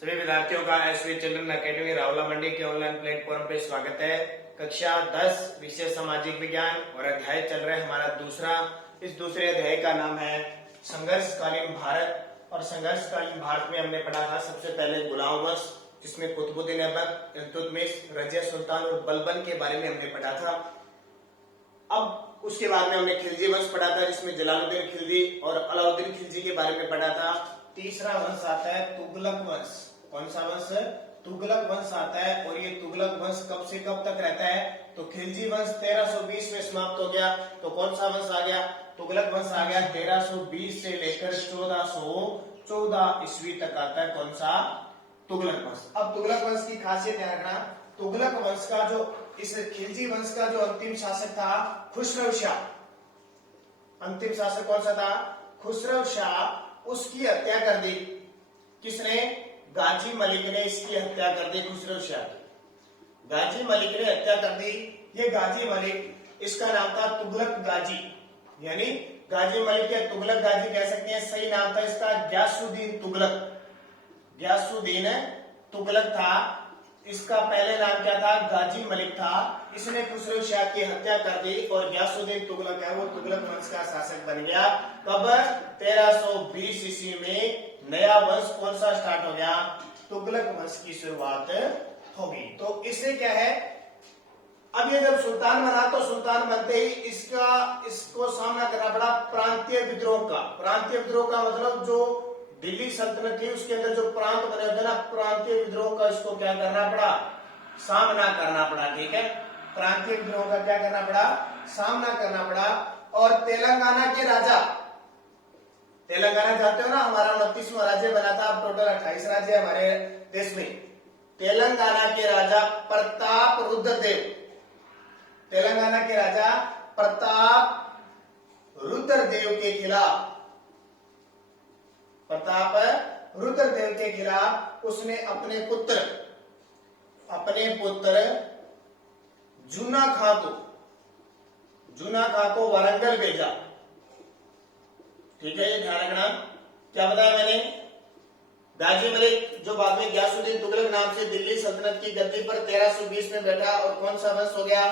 सभी विद्यार्थियों का एसवी चिल्ड्रन एकेडमी रावला मंडी के ऑनलाइन प्लेटफॉर्म पे स्वागत है। कक्षा 10 विषय सामाजिक विज्ञान और अध्याय चल रहा है हमारा दूसरा। इस दूसरे अध्याय का नाम है संघर्षकालीन भारत। और संघर्षकालीन भारत में हमने पढ़ा था सबसे पहले गुलाम वंश, जिसमें कुतुबुद्दीन ऐबक, इल्तुतमिश, रजिया सुल्तान और बलबन के बारे में हमने पढ़ा था। अब उसके बाद में हमने खिलजी वंश पढ़ा था, जिसमें जलालुद्दीन खिलजी और अलाउद्दीन खिलजी के बारे में पढ़ा था। तीसरा वंश आता है तुगलक वंश। कौन सा वंश? तुगलक वंश आता है। और ये तुगलक वंश कब से कब तक रहता है? तो खिलजी वंश 1320 में समाप्त हो गया। तो कौन सा वंश आ गया? तुगलक वंश आ गया। 1320 से लेकर 1414 ईस्वी तक आता है कौन सा? तुगलक वंश। अब तुगलक वंश की खासियत ध्यान रखना, तुगलक वंश का जो इस खिलजी वंश का जो अंतिम शासक था खुसरो शाह। अंतिम शासक कौन सा था? खुसरो शाह। उसकी हत्या कर दी किसने? गाजी मलिक ने इसकी हत्या कर दी खुसरो शाह की। गाजी मलिक ने हत्या कर दी। ये गाजी मलिक, इसका नाम था तुगलक गाजी, यानी गाजी मलिक या तुगलक गाजी कह सकते हैं। सही नाम था इसका गयासुद्दीन तुगलक। गयासुद्दीन तुगलक था। इसका पहले नाम क्या था? गाजी मलिक था। इसने खुसरो शाह की हत्या कर दी और गयासुद्दीन तुगलक है वो तुगलक वंश का शासक बन गया। कब? 1320 ईस्वी में नया वंश कौन सा स्टार्ट हो गया? तुगलक वंश की शुरुआत होगी। तो इससे क्या है, अब ये जब सुल्तान बना तो सुल्तान बनते ही इसको सामना करना पड़ा प्रांतीय विद्रोह का। प्रांतीय विद्रोह का मतलब जो दिल्ली सल्तनत थी उसके अंदर जो प्रांत बने होते ना, प्रांतीय विद्रोह का इसको क्या करना पड़ा? सामना करना पड़ा। ठीक है, प्रांतीय विद्रोह का क्या करना पड़ा? सामना करना पड़ा। और तेलंगाना के राजा, तेलंगाना जानते हो ना, हमारा 29वां राज्य बना था। अब टोटल 28 राज्य हमारे देश में। तेलंगाना के राजा प्रताप रुद्रदेव, तेलंगाना के राजा प्रताप रुद्रदेव के खिलाफ, प्रताप रुद्रदेव के खिलाफ उसने अपने पुत्र जूना खां को वारंगल भेजा। ठीक है, ये ध्यान रखना। क्या बताया मैंने? गाजी मलिक जो बाद में गयासुद्दीन तुगलक नाम से दिल्ली सल्तनत की गद्दी पर 1320 में बैठा और कौन सा वंश हो गया?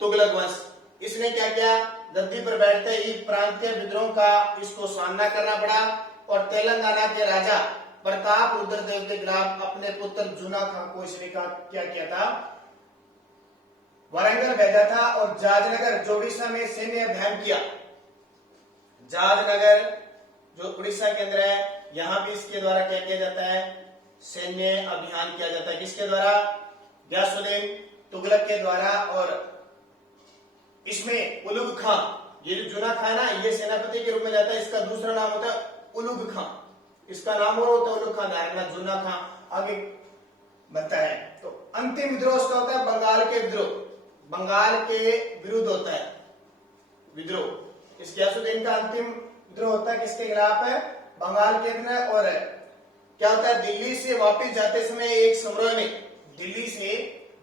तुगलक वंश। इसने क्या किया? गद्दी पर बैठते ही प्रांतीय विद्रोह का इसको सामना करना पड़ा और तेलंगाना के राजा प्रताप रुद्रदेव के खिलाफ अपने पुत्र जूना खां को इसने क्या किया था? वारंगल भेजा था और जाजनगर जो उड़ीसा में सैन्य अभियान किया। जाजनगर जो उड़ीसा के अंदर है, यहां भी इसके द्वारा क्या किया जाता है? सैन्य अभियान किया जाता है। किसके द्वारा? गयासुद्दीन तुगलक के द्वारा। और इसमें उलुग खां, ये जो जूना खां ना, ये सेनापति के रूप में जाता है। इसका दूसरा नाम होता है उलुग खां। इसका नाम और होता है उलुग खां, जूना खां आगे बनता है। तो अंतिम विद्रोह उसका होता है बंगाल के विद्रोह, बंगाल के विरुद्ध होता है विद्रोह। इस गयासुद्दीन का अंतिम विद्रोह होता है किसके खिलाफ है? बंगाल के खिलाफ। और क्या होता है? दिल्ली से वापस जाते समय एक समारोह में, दिल्ली से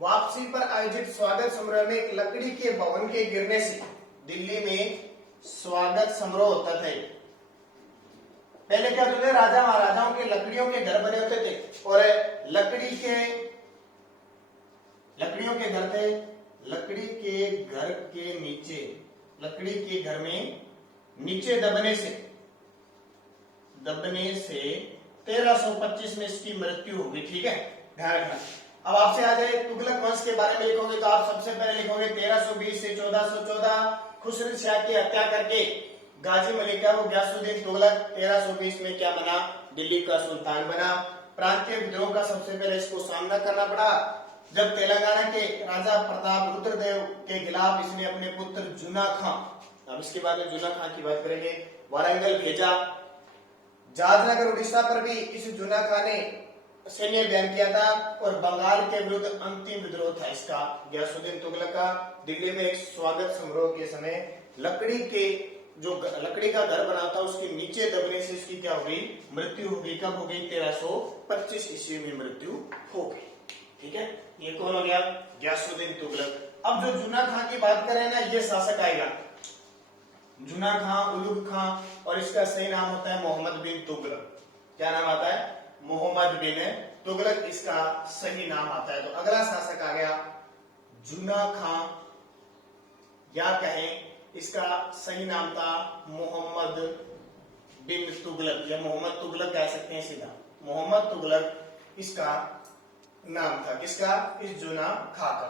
वापसी पर आयोजित स्वागत समारोह में एक लकड़ी के भवन के गिरने से, दिल्ली में स्वागत समारोह होता था। पहले क्या होते थे? राजा महाराजाओं के लकड़ियों के घर बने होते थे और लकड़ियों के घर थे। लकड़ी के घर के नीचे, लकड़ी के घर में नीचे दबने से 1325 में इसकी मृत्यु होगी। ठीक है, ध्यान रखना। अब आपसे आ जाए तुगलक वंश के बारे में लिखोगे तो आप सबसे पहले लिखोगे 1320 से 1414 खुसरो शाह की हत्या करके गाजी मलिक का वो गयासुद्दीन तुगलक 1320 में क्या बना? दिल्ली का सुल्तान बना। प्रांतीय विद्रोह का सबसे पहले इसको सामना करना पड़ा जब तेलंगाना के राजा प्रताप रुद्रदेव के खिलाफ इसने अपने पुत्र जूना खां, अब इसके बाद में जूना खां की बात करेंगे, वारंगल भेजा। जाजनगर उड़ीसा पर भी इस जूना खां ने सैन्य अभियान किया था और बंगाल के विरुद्ध अंतिम विद्रोह था इसका, गयासुद्दीन तुगलक का। दिल्ली में एक स्वागत समारोह के समय लकड़ी का घर बना था उसके नीचे दबने से इसकी क्या होगी? मृत्यु होगी। कब हो गई? 1325 ईस्वी में मृत्यु हो गई। ठीक है, ये कौन हो गया? गयासुद्दीन तुगलक। अब जो जूना खां की बात करें ना, ये शासक आएगा जूना खां, उलुग खां, और इसका सही नाम होता है मोहम्मद बिन तुगलक। क्या नाम आता है? मोहम्मद बिन तुगलक इसका सही नाम आता है। तो अगला शासक आ गया जूना खां, या कहें इसका सही नाम था मोहम्मद बिन तुगलक, या मोहम्मद तुगलक कह सकते हैं सीधा। मोहम्मद तुगलक इसका नाम था, किसका? इस जूना खां का।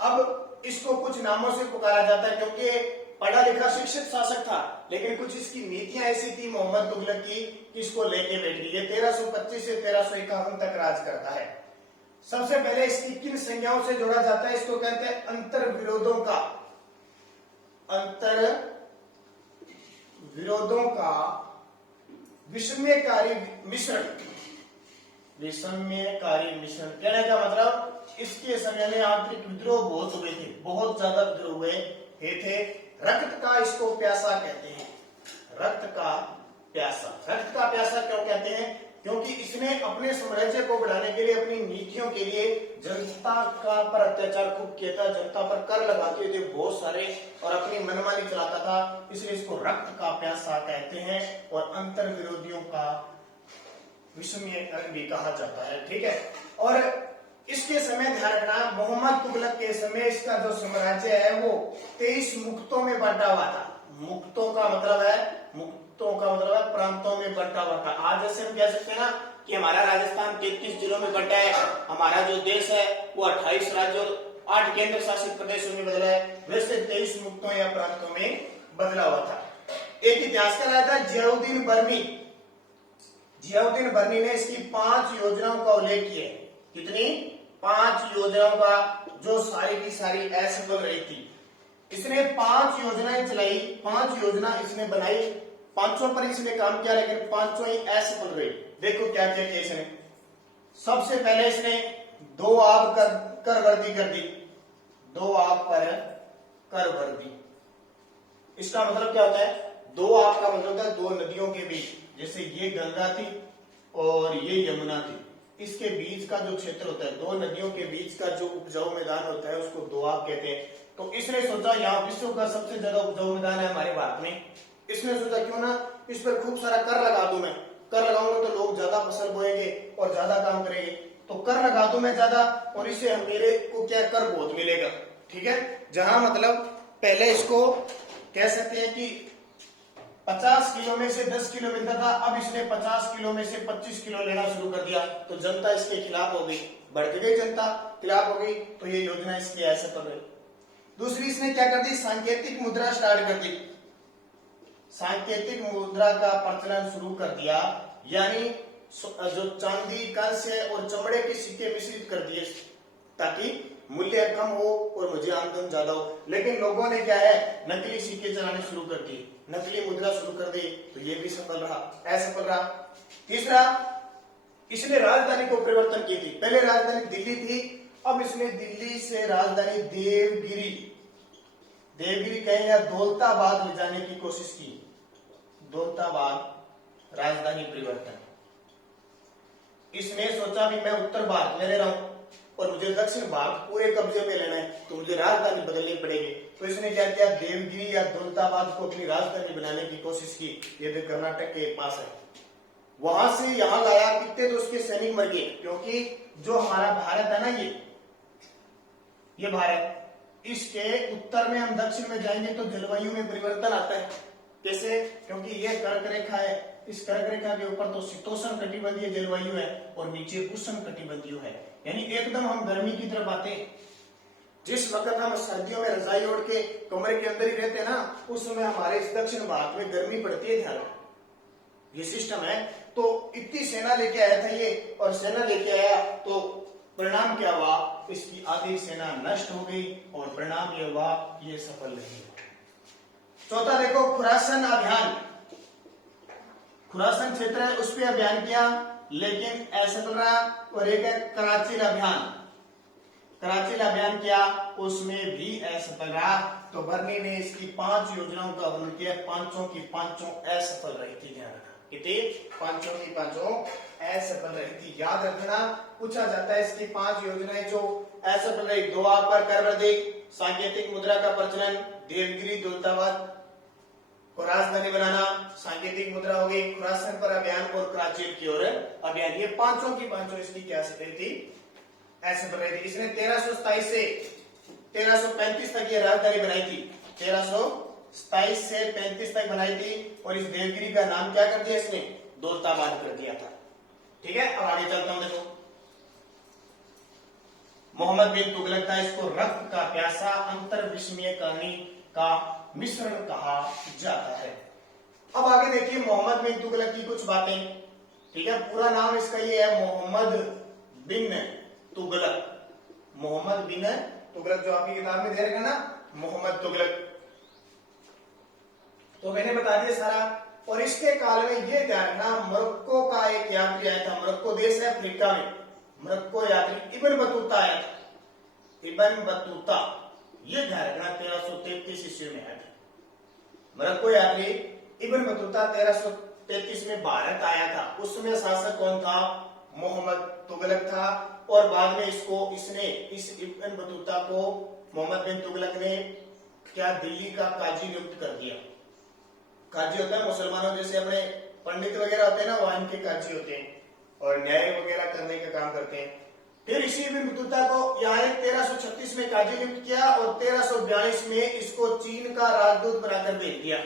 अब इसको कुछ नामों से पुकारा जाता है क्योंकि पढ़ा लिखा शिक्षित शासक था, लेकिन कुछ इसकी नीतियां ऐसी थी मोहम्मद तुगलक की, इसको लेके बैठ गई। ये 1325 से 1351 तक राज करता है। सबसे पहले इसकी किन संज्ञाओं से जोड़ा जाता है? इसको कहते हैं अंतर विरोधों का, अंतर विरोधों का विषम्यकारी मिश्रण। विषम्यकारी मिश्रण कहने का मतलब इसके समय में आंतरिक विद्रोह बहुत हुए थे, बहुत ज्यादा विद्रोह हुए थे। रक्त का इसको प्यासा कहते हैं, रक्त का प्यासा। रक्त का प्यासा क्यों कहते हैं? क्योंकि इसने अपने साम्राज्य को बढ़ाने के लिए, अपनी नीतियों के लिए जनता का पर अत्याचार खूब किया था, जनता पर कर लगाते थे बहुत सारे और अपनी मनमानी चलाता था, इसलिए इसको रक्त का प्यासा कहते हैं और अंतर विरोधियों का विषम्यकरण भी कहा जाता है। ठीक है। और इसके समय ध्यान रखना, मोहम्मद तुगलक के समय इसका जो साम्राज्य है वो 23 मुक्तों में बंटा हुआ था। मुक्तों का मतलब है, मुक्तों का मतलब है प्रांतों में बंटा हुआ था। आज जैसे हम कह सकते हैं ना कि हमारा राजस्थान 33 जिलों में बंटा है, हमारा जो देश है वो 28 राज्यों 8 केंद्र शासित प्रदेशों में बदला है, वैसे 23 मुक्तों या प्रांतों में बदला हुआ था। एक इतिहासकार आया था जियाउद्दीन बर्मी। जियाउद्दीन बर्मी ने इसकी 5 योजनाओं का उल्लेख किया। कितनी? 5 योजनाओं का, जो सारी की सारी असफल रही थी। इसने 5 योजनाएं चलाई, 5 योजना इसने बनाई, 5 पर इसने काम किया, लेकिन 5 ही असफल रही। देखो क्या क्या किया इसने। सबसे पहले इसने 2 आब कर वर्दी कर दी, 2 आब पर कर वर्दी। इसका मतलब क्या होता है? 2 आब का मतलब होता है 2 नदियों के बीच, जैसे ये गंगा थी और ये यमुना थी, इसके बीच का जो क्षेत्र होता है, 2 नदियों के बीच का जो उपजाऊ मैदान होता है उसको दोआब कहते हैं। तो इसने सोचा यहाँ विश्व का सबसे ज्यादा उपजाऊ मैदान है हमारे भारत में, इसने सोचा क्यों ना इस पर खूब सारा कर लगा दूं। मैं कर लगाऊंगा तो लोग ज्यादा फसल बोएंगे और ज्यादा काम करेंगे, तो कर लगा दूं मैं ज्यादा और इससे मेरे को क्या कर बहुत मिलेगा। ठीक है। जहां मतलब पहले इसको कह सकते हैं कि 50 किलो में से 10 किलो मिलता था, अब इसने 50 किलो में से 25 किलो लेना शुरू कर दिया, तो जनता इसके खिलाफ हो गई, बढ़ गई जनता, खिलाफ हो गई, तो ये योजना इसकी असफल रही। दूसरी इसने क्या कर दी? सांकेतिक मुद्रा स्टार्ट कर दी, सांकेतिक मुद्रा का प्रचलन शुरू कर दिया, यानी जो चांदी, कांस्य और चमड़े के सिक्के मिश्रित कर दिए ताकि मूल्य कम हो और मुझे आमदन ज्यादा हो। लेकिन लोगों ने क्या है, नकली सिक्के चलाने शुरू कर दिए, नकली मुद्रा शुरू कर दी, तो ये भी सफल रहा, असफल रहा। तीसरा, इसने राजधानी को परिवर्तन की थी। पहले राजधानी दिल्ली थी, अब इसने दिल्ली से राजधानी देवगिरी, देवगिरी कहें या दौलताबाद ले जाने की कोशिश की। दौलताबाद राजधानी परिवर्तन। इसने सोचा भी मैं उत्तर भारत में रह रहा हूं और मुझे दक्षिण भारत पूरे कब्जे में लेना है, तो मुझे राजधानी बदलनी पड़ेगी। तो इसने क्या किया? देवगिरी या दौलताबाद को अपनी राजधानी बनाने की कोशिश की। ये तो कर्नाटक के पास है। वहां से यहां लाया, कितने तो उसके सैनिक मर गए, क्योंकि जो हमारा भारत है ना, ये भारत, इसके उत्तर में हम दक्षिण में जाएंगे तो जलवायु में परिवर्तन आता है। कैसे? क्योंकि ये कर्क रेखा है, इस कर्क रेखा के ऊपर तो शीतोष्ण कटिबंधीय जलवायु है और नीचे उष्ण कटिबंधीय है, यानी एकदम हम गर्मी की तरफ आते हैं। जिस वक्त हम सर्दियों में रजाई ओढ़ के कमरे के अंदर ही रहते हैं ना, उस समय हमारे इस दक्षिण भारत में गर्मी पड़ती है। ध्यान, ये सिस्टम है। तो इतनी सेना लेके आया था ये, और सेना लेके आया तो परिणाम क्या हुआ? इसकी आधी सेना नष्ट हो गई और परिणाम ये हुआ, ये सफल नहीं। चौथा देखो, खुरासन अभियान। खुरासन क्षेत्र है, उस पर अभियान किया लेकिन असफल रहा। और एक है कराची अभियान, कराची अभियान किया, उसमें भी असफल रहा। तो बर्नी ने इसकी 5 योजनाओं का वर्णन किया, 5 की 5 असफल रही थी। ध्यान रखना, कितनी? 5 की 5 असफल रही थी। याद रखना, पूछा जाता है इसकी 5 योजनाएं जो असफल रही। दोआ पर कर वृद्धि, सांकेतिक मुद्रा का प्रचलन, देवगिरी दौलताबाद को राजधानी बनाना, सांकेतिक मुद्रा हो गई, खुरासान पर अभियान और कराची की ओर अभियान। ये पांचों की पांचों इसकी क्या से रही थी, ऐसे बन रही थी। इसने 1327 से 1335 तक ये राजधानी बनाई थी, 1327 से 35 तक बनाई थी। और इस देवगिरी का नाम क्या कर दिया इसने, दौलताबाद कर दिया था। ठीक है, अब आगे चलता हूं। देखो मोहम्मद बिन तुगलक था, इसको रक्त का प्यासा अंतर विस्मय कहानी का मिश्रण कहा जाता है। अब आगे देखिए मोहम्मद बिन तुगलक की कुछ बातें। ठीक है, पूरा नाम इसका ये है मोहम्मद बिन तुगलक। मोहम्मद बिन तुगलक जो आपकी किताब में दे रखा ना, मोहम्मद तुगलक, तो मैंने बता दिया सारा। और इसके काल में ये ध्यान रखना, मोरक्को का एक यात्री आया था, मोरक्को देश है अफ्रीका में, मोरक्को यात्री इब्न बतूता आया था, इब्न बतूता, ये ध्यान रखना 1333 ईस्वी में आया था। मोरक्को यात्री इब्न बतूता 1333 में भारत आया था। उसमें शासक कौन था, मोहम्मद तुगलक था। और बाद में इसने इस इब्न बतूता को मोहम्मद बिन तुगलक ने क्या दिल्ली का काजी नियुक्त कर दिया। काजी होता है मुसलमानों जैसे अपने पंडित वगैरह होते हैं ना, वहां इनके काजी होते हैं और न्याय वगैरह करने का काम करते हैं। फिर इसी इब्न बतूता को यहाँ 1336 में काजी नियुक्त किया और 1342 में इसको चीन का राजदूत बनाकर भेज दिया।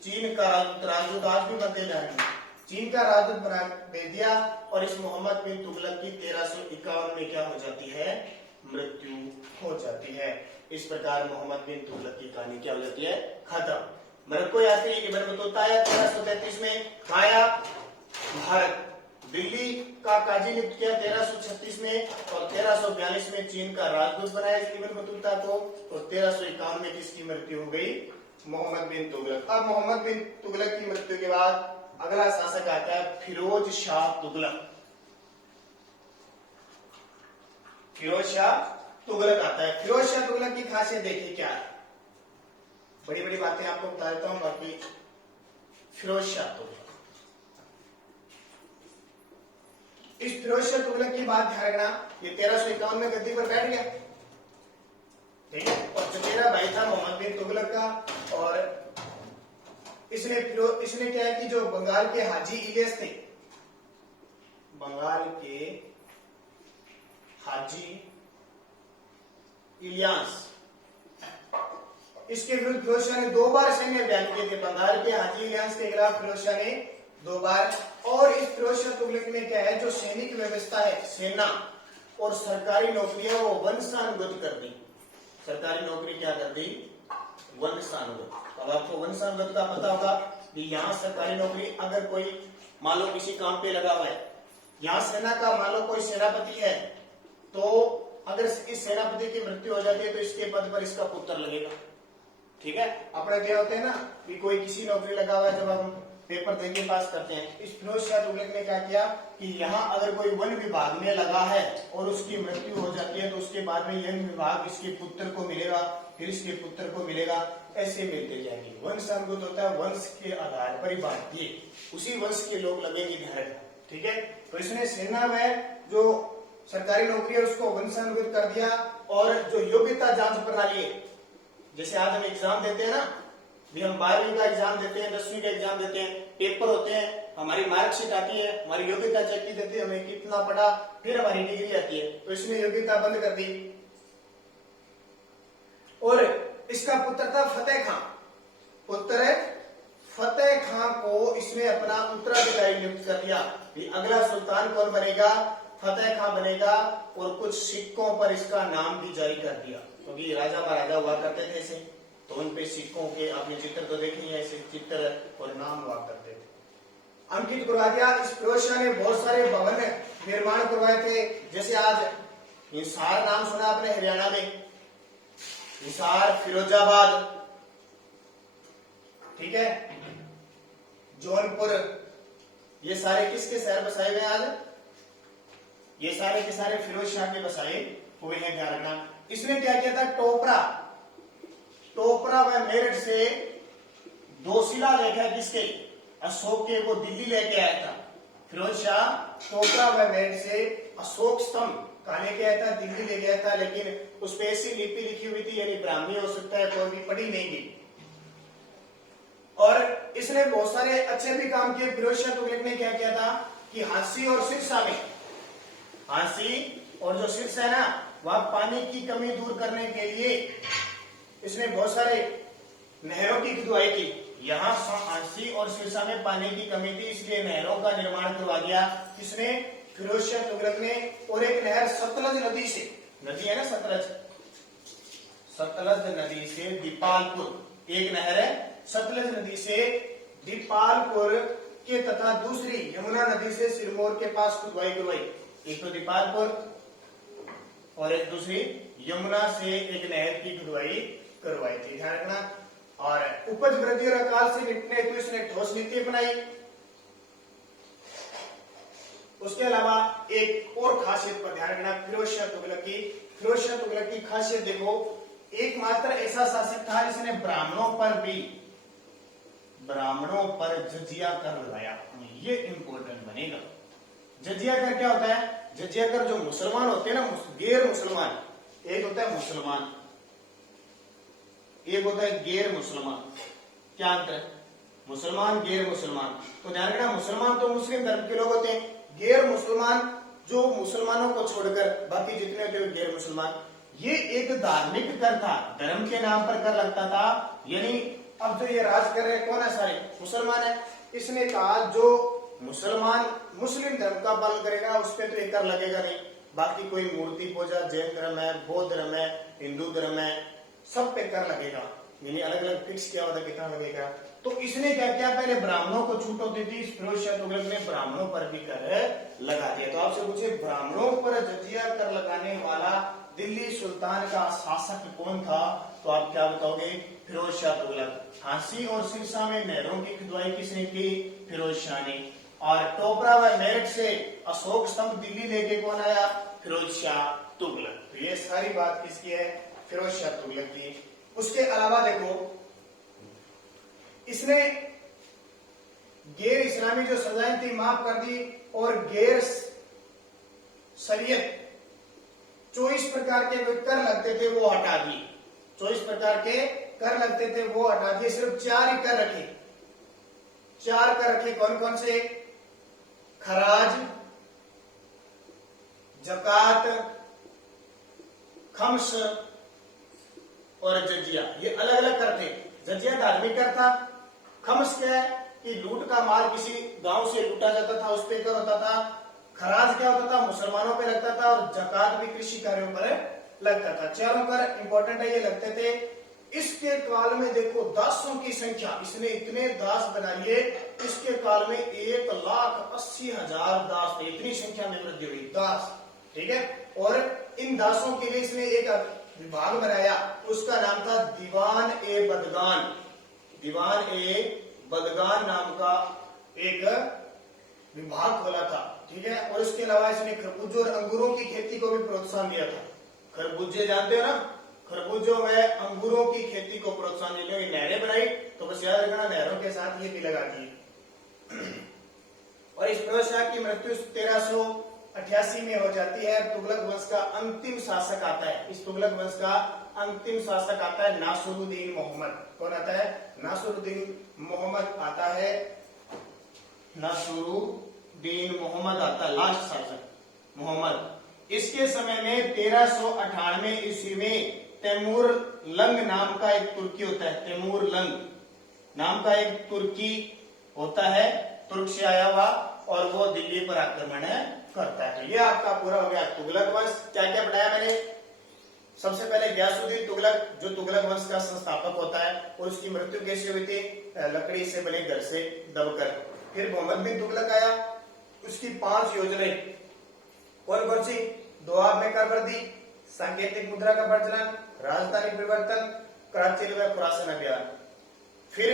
चीन का राजदूत आज भी बनते जा रहे हैं, चीन का राजदूत बना भेज दिया। और इस मोहम्मद बिन तुगलक की 1351 में क्या हो जाती है, मृत्यु हो जाती है। इस प्रकार मोहम्मद बिन तुगलक की कहानी क्या हो जाती है, खत्म। मोरक्को यात्री इब्न बतूता 1333 में आया भारत, दिल्ली का काजी नियुक्त किया 1336 में और 1342 में चीन का राजदूत बनाया इब्न बतूता को और 1351 में किसकी मृत्यु हो गई, मोहम्मद बिन तुगलक। अब मोहम्मद बिन तुगलक की मृत्यु के बाद अगला शासक आता है फिरोज शाह तुगलक। फिरोज शाह तुगलक आता है। फिरोज शाह तुगलक की खासियत देखिए क्या है, बड़ी बड़ी बातें आपको बता देता हूं। बाकी फिरोज शाह तुगलक, इस फिरोज शाह तुगलक की बात ध्यान रखना, ये 1351 में गद्दी पर बैठ गया, ठीक है। और चचेरा भाई था मोहम्मद बिन तुगलक का। और इसने क्या है कि जो बंगाल के हाजी इलियास थे, बंगाल के हाजी इलियास, इसके विरुद्ध फिरोज शाह ने 2 बार सैन्य अभियान किए थे। बंगाल के हाजी इलियास के खिलाफ फिरोज शाह ने 2 बार। और इस फिरोज शाह तुगलक में क्या है, जो सैनिक व्यवस्था है, सेना और सरकारी नौकरियां वो वंशानुगत कर दी। सरकारी नौकरी क्या कर दी, वंशानुगत। अब आपको वंशानुगत का पता होगा कि यहाँ सरकारी नौकरी अगर कोई मान लो किसी काम पे लगा हुआ है, यहाँ सेना का मान लो कोई सेनापति है, तो अगर इस सेनापति की मृत्यु हो जाती है तो इसके पद पर इसका पुत्र लगेगा। ठीक है, अपने क्या होते हैं ना कि कोई किसी नौकरी लगा हुआ है, जब हम पेपर देके पास करते हैं। इस फिरोज शाह तुगलक ने क्या किया कि यहाँ अगर कोई वन विभाग में लगा है और उसकी मृत्यु हो जाती है तो उसके बाद में यह विभाग इसके पुत्र को मिलेगा, फिर इसके पुत्र को मिलेगा, ऐसे मिलते जाएंगे। वंशानुगत होता है, वंश के आधार पर ही बांटती है, उसी वंश के लोग लगेंगे ध्यान। ठीक है, तो इसने सेना में जो सरकारी नौकरी है उसको वंशानुगत कर दिया। और जो योग्यता जांच प्रणाली है, जैसे आज हम एग्जाम देते हैं ना, भी हम 12वीं का एग्जाम देते हैं, 10वीं का एग्जाम देते हैं, पेपर होते हैं, हमारी मार्कशीट आती है, हमारी योग्यता चेक की जाती है, हमें कितना पढ़ा, फिर हमारी डिग्री आती है। तो इसने योग्यता बंद कर दी। और इसका पुत्र था फतेह खां, पुत्र फतेह खां को इसने अपना उत्तराधिकारी नियुक्त कर दिया। अगला सुल्तान कौन बनेगा, फतेह खां बनेगा। और कुछ सिक्कों पर इसका नाम भी जारी कर दिया, क्योंकि राजा महाराजा हुआ करते थे ऐसे, तो उन पे सिक्कों के आपने चित्र तो देखे हैं, ऐसे चित्र और नाम हुआ करते थे। अंकित करवा दिया। इस फिरोज शाह ने बहुत सारे भवन निर्माण करवाए थे, जैसे आज हिसार नाम सुना आपने, हरियाणा में हिसार, फिरोजाबाद, ठीक है, जौनपुर, ये सारे किसके शहर बसाए हुए आज, ये सारे के सारे फिरोज शाह के बसाए हुए हैं, ध्यान रखना। इसने क्या किया था, टोपरा व मेरठ से 2 शिलालेख है किसके, अशोक के, वो दिल्ली लेके आया था। फिरोज शाह टोपरा व मेरठ से अशोक स्तंभ कहा लेके आया था, दिल्ली ले गया था, लेकिन उस पे ऐसी लिपि लिखी हुई थी, यानी ब्राह्मी हो सकता है, कोई भी पढ़ी नहीं गई। और इसने बहुत सारे अच्छे भी काम किए। फिरोज शाह तुगलक ने क्या किया था कि हांसी और सिरसा में, हांसी और जो सिरसा है ना, वहां पानी की कमी दूर करने के लिए इसने बहुत सारे नहरों की खुदाई की। यहाँ हांसी और सिरसा में पानी की कमी थी, इसलिए नहरों का निर्माण करवा दिया किसने, फिरोज शाह तुगलक ने। और एक नहर सतलज नदी से, नदी है ना सतलज, सतलज नदी से दीपालपुर, एक नहर है सतलज नदी से दीपालपुर के, तथा दूसरी यमुना नदी से सिरमौर के पास खुदवाई करवाई। एक तो दीपालपुर और एक दूसरी यमुना से एक नहर की खुदवाई करवाई थी, ध्यान रखना। और उपज वृद्धि और अकाल से निपटने तो इसने ठोस नीति अपनाई। उसके अलावा एक और खासियत पर ध्यान रखना फिरोज शाह तुगलक की। फिरोज शाह तुगलक की खासियत देखो, एकमात्र ऐसा शासक था जिसने ब्राह्मणों पर जजिया कर लगाया। ये इंपॉर्टेंट बनेगा। जजिया कर क्या होता है, जजिया कर जो मुसलमान होते हैं ना, गैर मुसलमान, एक होता है मुसलमान, एक होता है गैर मुसलमान। क्या अंतर है, मुसलमान गैर मुसलमान? तो ध्यान रखना, मुसलमान तो मुस्लिम धर्म के लोग होते हैं, गैर मुसलमान जो मुसलमानों को छोड़कर बाकी जितने होते हैं गैर मुसलमान। ये एक धार्मिक कर था, धर्म के नाम पर कर लगता था। यानी अब जो ये राज कर रहे हैं कौन है, सारे मुसलमान है। इसने कहा जो मुसलमान मुस्लिम धर्म का पालन करेगा उस पर तो ये कर लगेगा नहीं, बाकी कोई मूर्ति पूजा, जैन धर्म है, बौद्ध धर्म है, हिंदू धर्म है, सब पे कर लगेगा। यानी अलग अलग फिक्स किया होता कितना लगेगा। तो इसने क्या किया, पहले ब्राह्मणों को छूट होती थी, फिरोज शाह तुगलक ने ब्राह्मणों पर भी कर लगा दिया। तो आपसे पूछे ब्राह्मणों पर जजिया कर लगाने वाला दिल्ली सुल्तान का शासक कौन था, तो आप क्या बताओगे, फिरोज शाह तुगलक। हांसी और सिरसा में नहरों की खुदाई किसने की, फिरोज शाह ने। और टोपरा व मेरठ से अशोक स्तंभ दिल्ली लेके कौन आया, फिरोज शाह तुगलक। तो ये सारी बात किसकी है, फिरोज शाह तुगलक की। उसके अलावा देखो, इसने गैर इस्लामी जो सजाएं थी माफ कर दी, और गैर शरीयत 24 प्रकार के कर लगते थे वो हटा दिए। 24 प्रकार के कर लगते थे वो हटा दिए, सिर्फ 4 ही कर रखे। 4 कर रखे, कौन कौन से, खराज, जकात, खम्स और जजिया। ये अलग अलग कर थे। जजिया धार्मिक कर था, खम्स क्या है कि लूट का माल किसी गांव से लूटा जाता था, उस पर कर होता था। खराज क्या होता था, मुसलमानों पे लगता था। और जकात भी कृषि कार्यों पर लगता था। चारों कर इंपॉर्टेंट है, ये लगते थे। इसके काल में देखो दासों की संख्या, इसने इतने दास बना लिए, इसके काल में 1,80,000 दास थे। इतनी संख्या में वृद्धि हुई, दास, ठीक है। और इन दासों के लिए इसने एक विभाग बनाया, उसका नाम था दीवान ए बदगान। दीवान ए बदगान नाम का एक विभाग खोला था, ठीक है। और इसके अलावा इसने खरबूजों और अंगूरों की खेती को भी प्रोत्साहन दिया था। खरबूजे जानते हो ना, खरबूजों व अंगूरों की खेती को प्रोत्साहन देने की नहरें बनाई, तो बस याद रखना नहरों के साथ ये भी लगा दी। और इस फिरोज शाह की मृत्यु 1388 में हो जाती है। तुगलक वंश का अंतिम शासक आता है, इस तुगलक वंश का अंतिम शासक आता है नासिरुद्दीन मोहम्मद। कौन आता है, नासिरुद्दीन मोहम्मद आता है। नासिरुद्दीन मोहम्मद आता है, लास्ट शासक मोहम्मद। इसके समय में 1398 ईस्वी में तैमूर लंग नाम का एक तुर्की होता है। तैमूर लंग नाम का एक तुर्की होता है, तुर्क से आया हुआ, और वो दिल्ली पर आक्रमण करता है। तो ये आपका पूरा हो गया तुगलक वंश। क्या क्या बताया मैंने, सबसे पहले गयासुद्दीन तुगलक जो तुगलक वंश का संस्थापक होता है, और उसकी मृत्यु कैसे हुई थी, लकड़ी से बने घर से दबकर। फिर मोहम्मद बिन तुगलक आया, उसकी 5 योजनाएं कौन कौन सी, दोआब में कर वृद्धि, सांकेतिक मुद्रा का प्रचलन, राजधानी परिवर्तन, कराची व खुरासान अभियान। फिर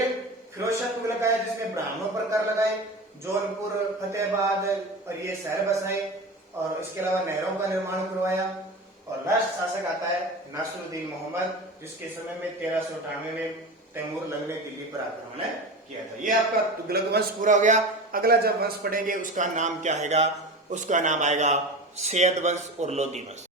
फिरोज शाह तुगलक आया जिसने ब्राह्मणों पर कर लगाए, जौनपुर, फतेहाबाद और ये शहर बसाए, और इसके अलावा नहरों का निर्माण करवाया। और लास्ट शासक आता है नासिरुद्दीन मोहम्मद, जिसके समय में 1398 में तैमूर लंग ने दिल्ली पर आक्रमण किया था। ये आपका तुगलक वंश पूरा हो गया। अगला जब वंश पढ़ेंगे उसका नाम क्या आएगा, उसका नाम आएगा सैयद वंश और लोदी वंश।